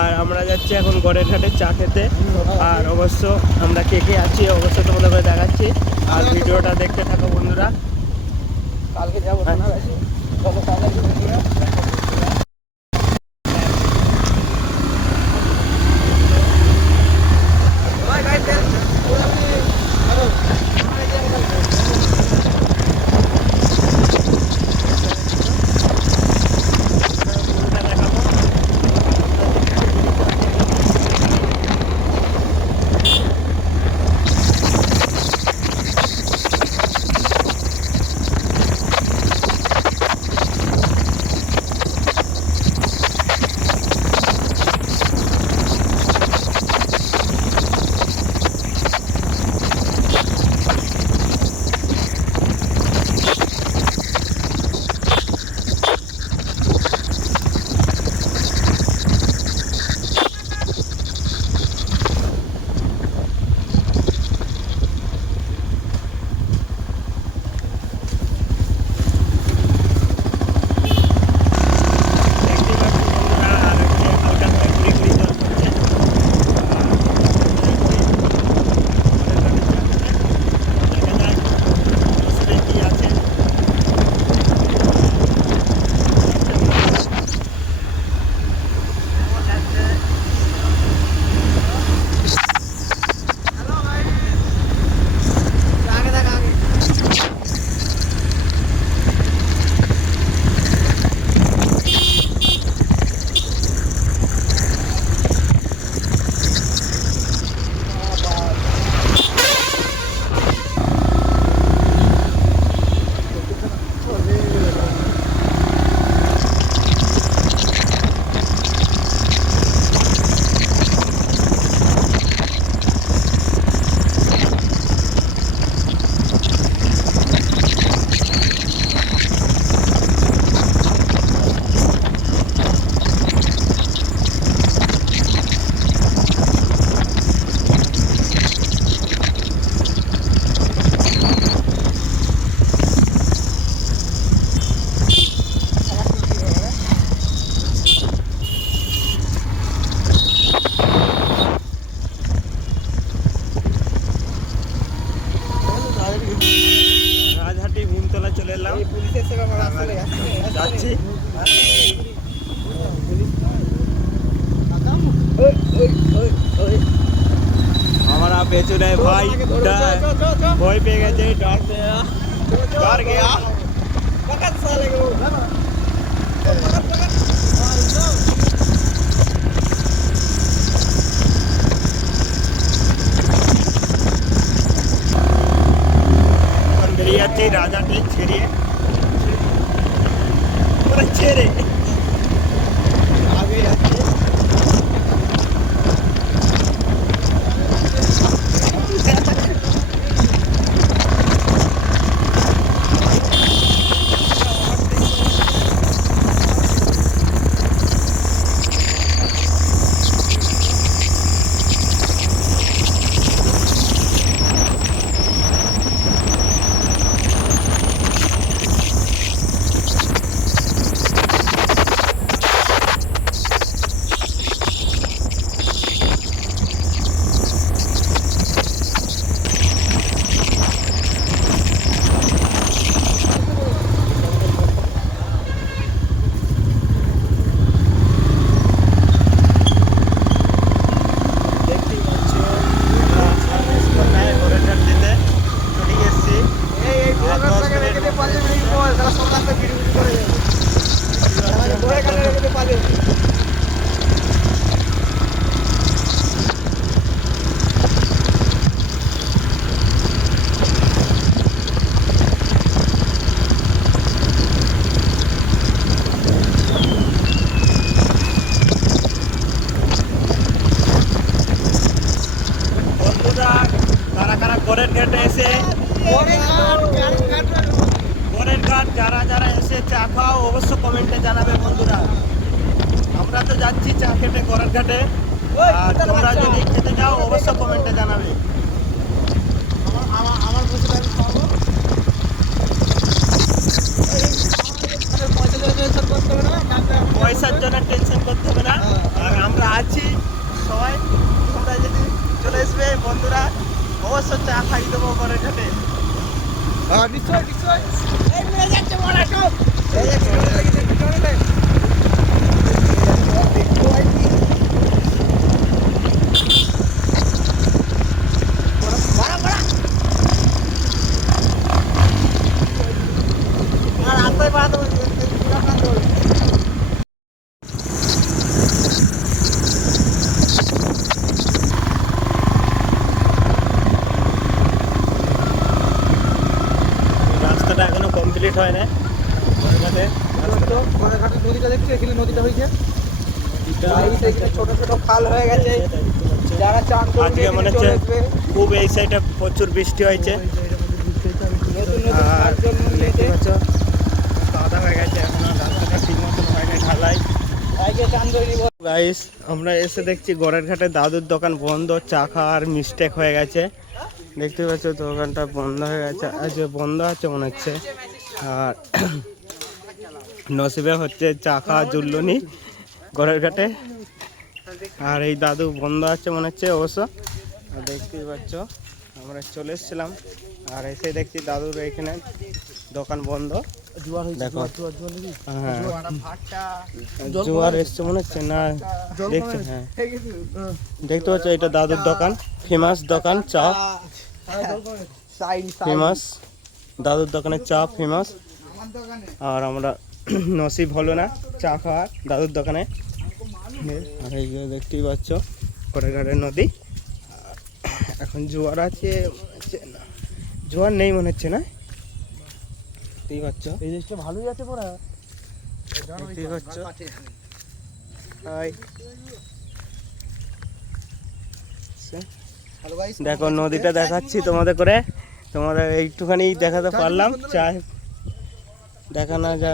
আর আমরা যাচ্ছি এখন গড়ের ঘাটে চা খেতে। আর অবশ্য আমরা কে কে আছি অবশ্য তোমাদের করে দেখাচ্ছি, আর ভিডিওটা দেখতে থাকো বন্ধুরা। কালকে যাবো রাজহাটি ভীমতলা চলে এলাম, যাচ্ছি। हमारा बेचू रहे भाई भय पे गए डर गया বেরিয়ে যাচ্ছি রাজাটি ছেড়িয়ে ছেড়ে আগে যাচ্ছি। গড়ের ঘাটে এসে গড়ের ঘাট যারা যারা এসে চা খাও অবশ্য কমেন্টে জানাবে বন্ধুরা। আমরা তো যাচ্ছি চা খেতে গড়ের ঘাটে, আর তোমরা যদি খেতে যাও অবশ্য কমেন্টে জানাবে। পয়সার জন্য টেনশন করতে হবে না, আর আমরা আছি হ্যাঁ নিশ্চয় নিশ্চয় এই মেয়ে যাচ্ছে বড় টপ এই যে পিছনে লেগেছে পিছনে লেগে বড় বড় আর রাস্তায় বাড়াতে রাস্তাটা এখনো কমপ্লিট হয় না ঘাটে ঘাটের নদীটা দেখছো এখানে নদীটা হয়েছে ছোট ছোট খাল হয়ে গেছে যারা চান করবে আজকে মনে হচ্ছে খুব এই সাইডে প্রচুর বৃষ্টি হয়েছে নতুন নতুন খাল জন্ম নিয়েছে কাদা হয়ে গেছে এখনো রাস্তাটা ঠিক মতন হয়নি ঢালাই আজকে চান করে নিব গাইস আমরা এসে দেখছি গড়ের ঘাটে দাদুর দোকান বন্ধ, চা খাওয়ার মিস্টেক হয়ে গেছে। দেখতে পাচ্ছ দোকানটা বন্ধ হয়ে গেছে, আজ বন্ধ আছে মনে হচ্ছে। আর নসিবে হচ্ছে চা খাওয়া জুল্লুনি গড়ের ঘাটে, আর এই দাদু বন্ধ আছে মনে হচ্ছে অবশ্য। আর দেখতেই পাচ্ছ আমরা চলে এসেছিলাম আর এসে দেখছি দাদুর এখানে দোকান বন্ধ। দেখো হ্যাঁ জোয়ার এসছে মনে হচ্ছে না, দেখছি হ্যাঁ দেখতে পাচ্ছ এটা দাদুর দোকান, ফেমাস দোকান চা, ফেমাস দাদুর দোকানে চা ফেমাস। আর আমরা নসিব হলো না চা খাওয়ার দাদুর দোকানে। আর এই যে দেখতেই পাচ্ছ কোটাঘাটের নদী, এখন জোয়ার আছে না, জোয়ার নেই মনে হচ্ছে না, দেখতেই পাচ্ছ এই জিনিসটা ভালোই আছে পড়া দেখতেই পাচ্ছ। হাই হ্যালো গাইস দেখো নদীটা দেখাচ্ছি তোমাদের করে, তোমাদের একটুখানি দেখাতে পারলাম, চা দেখানো যা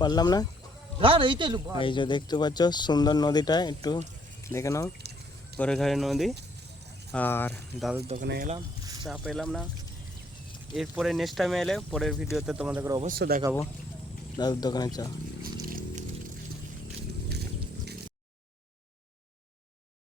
পারলাম না। এই যে দেখতে পাচ্ছ সুন্দর নদীটা, একটু দেখে নাও ঘরে ঘরে নদী। আর দাদুর দোকানে এলাম, চা পেলাম না, এরপরে নেক্সট টাইমে এলে পরের ভিডিওতে তোমাদের করে অবশ্যই দেখাবো দাদুর দোকানে চা।